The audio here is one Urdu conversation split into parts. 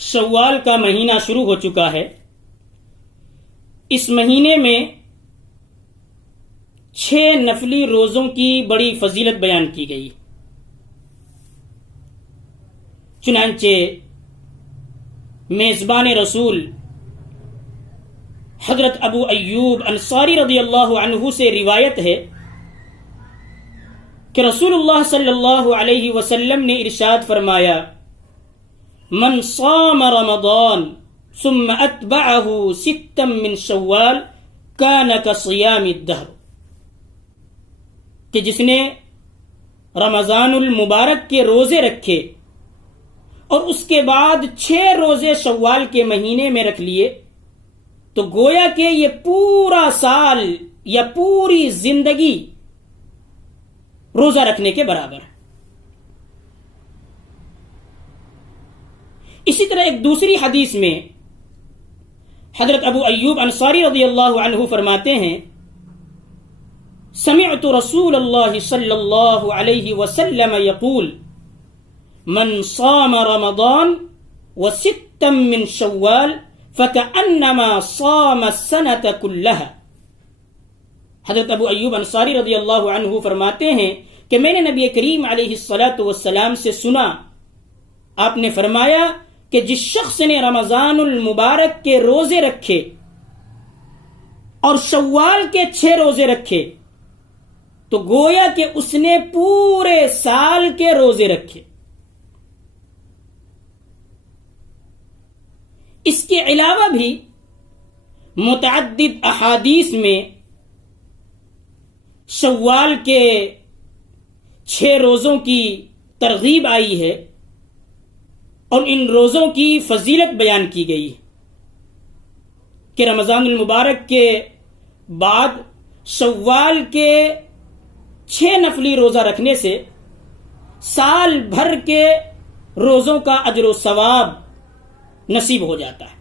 شوال کا مہینہ شروع ہو چکا ہے۔ اس مہینے میں 6 نفلی روزوں کی بڑی فضیلت بیان کی گئی۔ چنانچہ میزبان رسول حضرت ابو ایوب انصاری رضی اللہ عنہ سے روایت ہے کہ رسول اللہ صلی اللہ علیہ وسلم نے ارشاد فرمایا: من صام رمضان ثم اتبعه 6 من شوال كان كصيام الدهر، کہ جس نے رمضان المبارک کے روزے رکھے اور اس کے بعد 6 روزے شوال کے مہینے میں رکھ لیے تو گویا کہ یہ پورا سال یا پوری زندگی روزہ رکھنے کے برابر ہے۔ اسی طرح ایک دوسری حدیث میں حضرت ابو ایوب انصاری رضی اللہ عنہ فرماتے ہیں: سمعت رسول اللہ صلی اللہ علیہ وسلم یقول من صام رمضان و6 من شوال فکأنما صام السنة كلها۔ حضرت ابو ایوب انصاری رضی اللہ عنہ فرماتے ہیں کہ میں نے نبی کریم علیہ الصلاۃ والسلام سے سنا، آپ نے فرمایا کہ جس شخص نے رمضان المبارک کے روزے رکھے اور شوال کے 6 روزے رکھے تو گویا کہ اس نے پورے سال کے روزے رکھے۔ اس کے علاوہ بھی متعدد احادیث میں شوال کے 6 روزوں کی ترغیب آئی ہے اور ان روزوں کی فضیلت بیان کی گئی ہے کہ رمضان المبارک کے بعد شوال کے 6 نفلی روزہ رکھنے سے سال بھر کے روزوں کا اجر و ثواب نصیب ہو جاتا ہے۔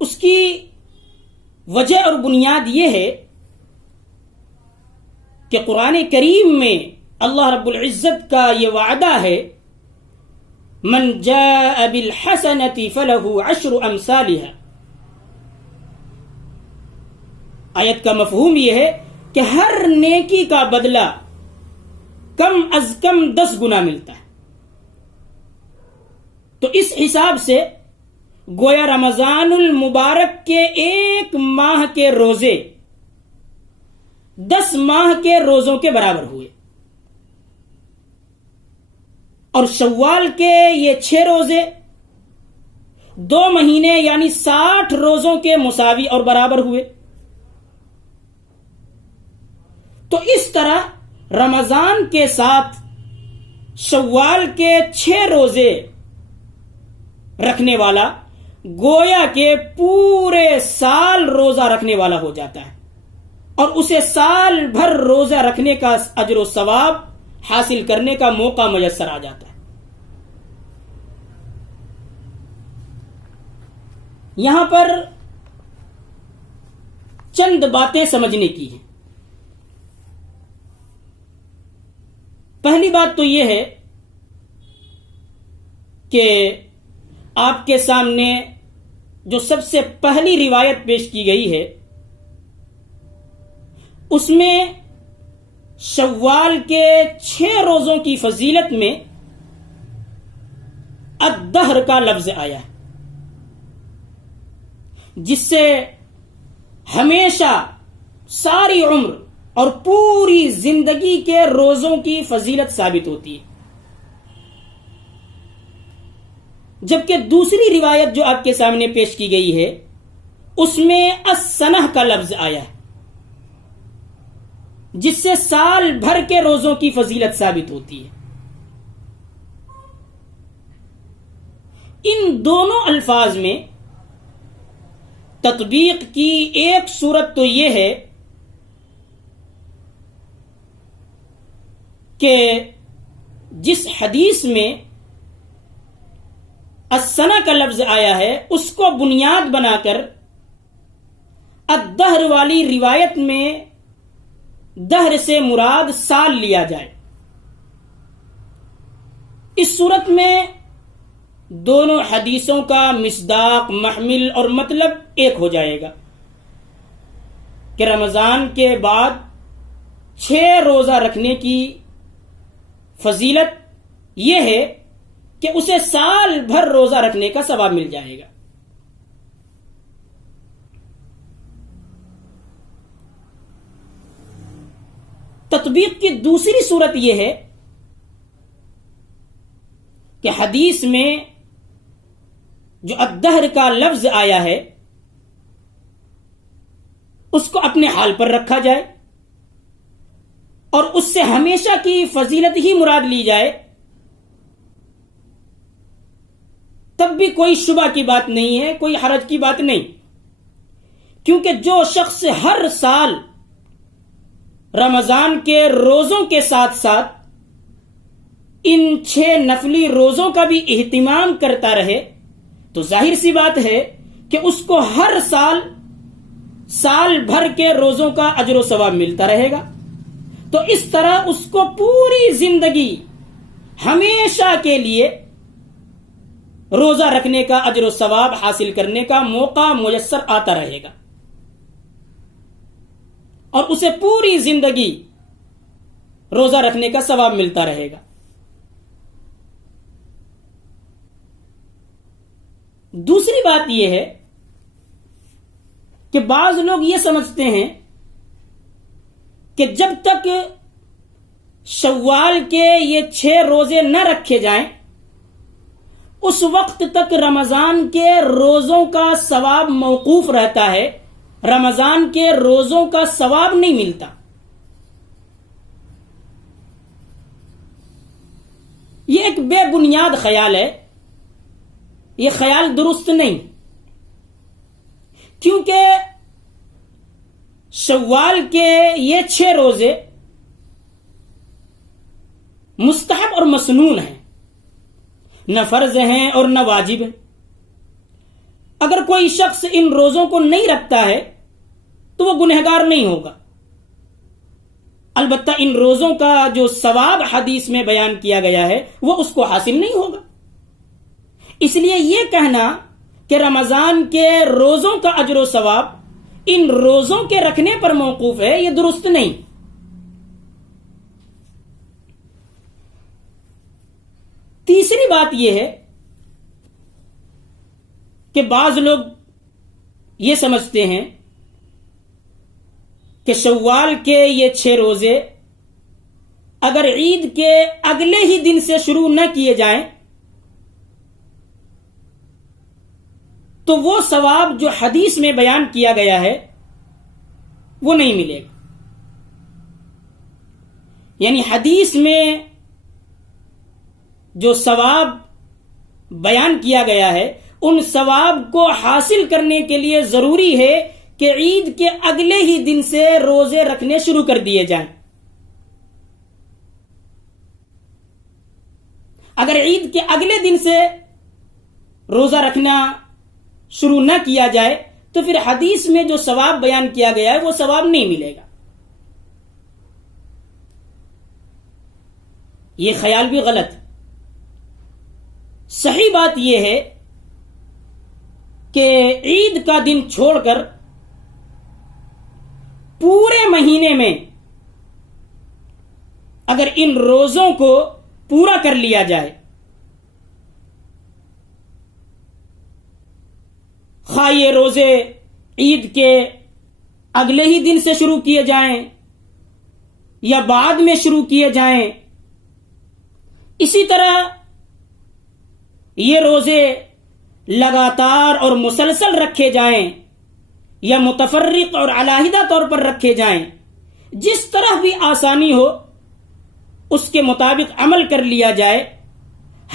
اس کی وجہ اور بنیاد یہ ہے کہ قرآن کریم میں اللہ رب العزت کا یہ وعدہ ہے: من جاء بالحسنۃ فلہ 10 امثالها۔ آیت کا مفہوم یہ ہے کہ ہر نیکی کا بدلہ کم از کم 10 گنا ملتا ہے۔ تو اس حساب سے گویا رمضان المبارک کے 1 ماہ کے روزے 10 ماہ کے روزوں کے برابر ہوئے، اور شوال کے یہ 6 روزے 2 مہینے یعنی 60 روزوں کے مساوی اور برابر ہوئے۔ تو اس طرح رمضان کے ساتھ شوال کے 6 روزے رکھنے والا گویا کہ پورے سال روزہ رکھنے والا ہو جاتا ہے، اور اسے سال بھر روزہ رکھنے کا اجر و ثواب حاصل کرنے کا موقع میسر آ جاتا ہے۔ یہاں پر چند باتیں سمجھنے کی ہیں۔ پہلی بات تو یہ ہے کہ آپ کے سامنے جو سب سے پہلی روایت پیش کی گئی ہے اس میں شوال کے 6 روزوں کی فضیلت میں الدہر کا لفظ آیا ہے، جس سے ہمیشہ ساری عمر اور پوری زندگی کے روزوں کی فضیلت ثابت ہوتی ہے۔ جبکہ دوسری روایت جو آپ کے سامنے پیش کی گئی ہے اس میں السنہ کا لفظ آیا ہے، جس سے سال بھر کے روزوں کی فضیلت ثابت ہوتی ہے۔ ان دونوں الفاظ میں تطبیق کی ایک صورت تو یہ ہے کہ جس حدیث میں السنہ کا لفظ آیا ہے اس کو بنیاد بنا کر الدہر والی روایت میں دہر سے مراد سال لیا جائے، اس صورت میں دونوں حدیثوں کا مصداق، محمل اور مطلب ایک ہو جائے گا کہ رمضان کے بعد 6 روزہ رکھنے کی فضیلت یہ ہے کہ اسے سال بھر روزہ رکھنے کا ثواب مل جائے گا۔ تطبیق کی دوسری صورت یہ ہے کہ حدیث میں جو الدہر کا لفظ آیا ہے اس کو اپنے حال پر رکھا جائے اور اس سے ہمیشہ کی فضیلت ہی مراد لی جائے، تب بھی کوئی شبہ کی بات نہیں ہے، کوئی حرج کی بات نہیں، کیونکہ جو شخص ہر سال رمضان کے روزوں کے ساتھ ساتھ ان 6 نفلی روزوں کا بھی اہتمام کرتا رہے تو ظاہر سی بات ہے کہ اس کو ہر سال بھر کے روزوں کا اجر و ثواب ملتا رہے گا۔ تو اس طرح اس کو پوری زندگی ہمیشہ کے لیے روزہ رکھنے کا اجر و ثواب حاصل کرنے کا موقع میسر آتا رہے گا اور اسے پوری زندگی روزہ رکھنے کا ثواب ملتا رہے گا۔ دوسری بات یہ ہے کہ بعض لوگ یہ سمجھتے ہیں کہ جب تک شوال کے یہ 6 روزے نہ رکھے جائیں اس وقت تک رمضان کے روزوں کا ثواب موقوف رہتا ہے، رمضان کے روزوں کا ثواب نہیں ملتا۔ یہ ایک بے بنیاد خیال ہے، یہ خیال درست نہیں، کیونکہ شوال کے یہ 6 روزے مستحب اور مسنون ہیں، نہ فرض ہیں اور نہ واجب ہیں۔ اگر کوئی شخص ان روزوں کو نہیں رکھتا ہے تو وہ گنہگار نہیں ہوگا، البتہ ان روزوں کا جو ثواب حدیث میں بیان کیا گیا ہے وہ اس کو حاصل نہیں ہوگا۔ اس لیے یہ کہنا کہ رمضان کے روزوں کا اجر و ثواب ان روزوں کے رکھنے پر موقوف ہے، یہ درست نہیں۔ تیسری بات یہ ہے کہ بعض لوگ یہ سمجھتے ہیں کہ شوال کے یہ 6 روزے اگر عید کے اگلے ہی دن سے شروع نہ کیے جائیں تو وہ ثواب جو حدیث میں بیان کیا گیا ہے وہ نہیں ملے گا۔ یعنی حدیث میں جو ثواب بیان کیا گیا ہے ان ثواب کو حاصل کرنے کے لیے ضروری ہے کہ عید کے اگلے ہی دن سے روزے رکھنے شروع کر دیے جائیں۔ اگر عید کے اگلے دن سے روزہ رکھنا شروع نہ کیا جائے تو پھر حدیث میں جو ثواب بیان کیا گیا ہے وہ ثواب نہیں ملے گا۔ یہ خیال بھی غلط۔ صحیح بات یہ ہے کہ عید کا دن چھوڑ کر پورے مہینے میں اگر ان روزوں کو پورا کر لیا جائے، خواہ یہ روزے عید کے اگلے ہی دن سے شروع کیے جائیں یا بعد میں شروع کیے جائیں، اسی طرح یہ روزے لگاتار اور مسلسل رکھے جائیں یا متفرق اور علیحدہ طور پر رکھے جائیں، جس طرح بھی آسانی ہو اس کے مطابق عمل کر لیا جائے،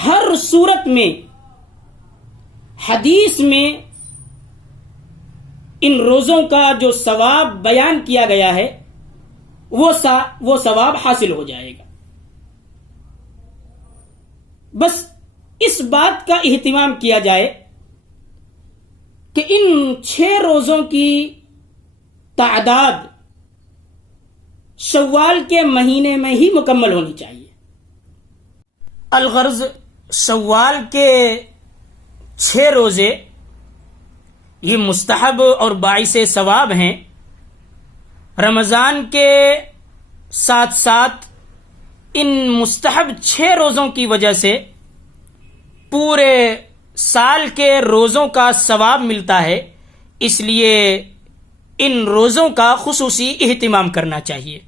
ہر صورت میں حدیث میں ان روزوں کا جو ثواب بیان کیا گیا ہے وہ ثواب حاصل ہو جائے گا۔ بس اس بات کا اہتمام کیا جائے کہ ان 6 روزوں کی تعداد شوال کے مہینے میں ہی مکمل ہونی چاہیے۔ الغرض شوال کے 6 روزے یہ مستحب اور باعث ثواب ہیں. رمضان کے ساتھ ساتھ ان مستحب 6 روزوں کی وجہ سے پورے سال کے روزوں کا ثواب ملتا ہے. اس لیے ان روزوں کا خصوصی اہتمام کرنا چاہیے.